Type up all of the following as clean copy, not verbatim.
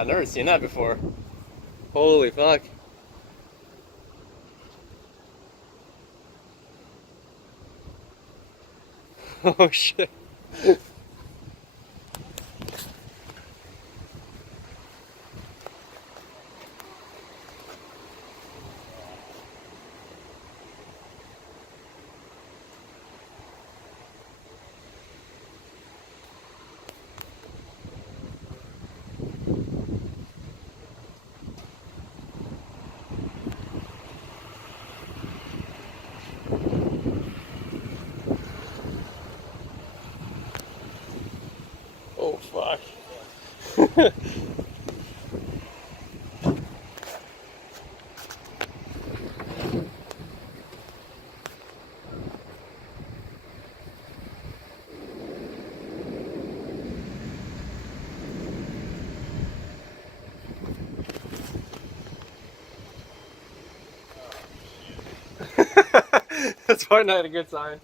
I've never seen that before. Holy fuck. Oh shit. Oh fuck. That's probably not a good sign.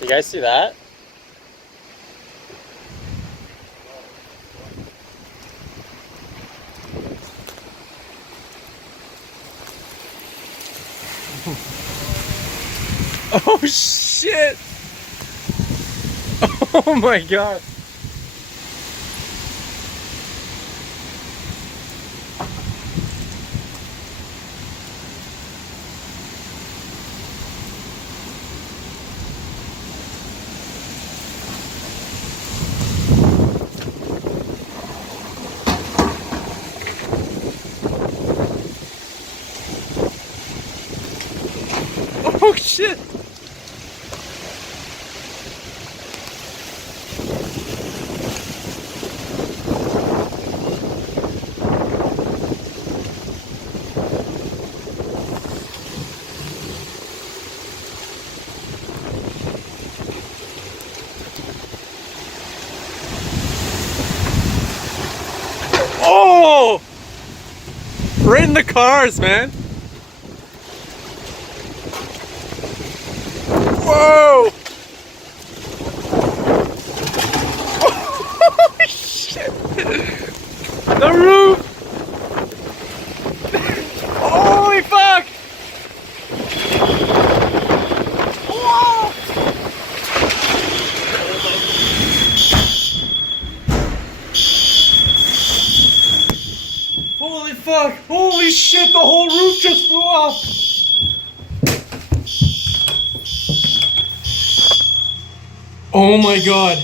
You guys see that? Oh shit! Oh my god! Oh shit! Oh! Right in the cars, man! Whoa! Oh shit! The roof! Holy fuck! Whoa! Holy fuck! Holy shit! The whole roof just flew off! Oh my god!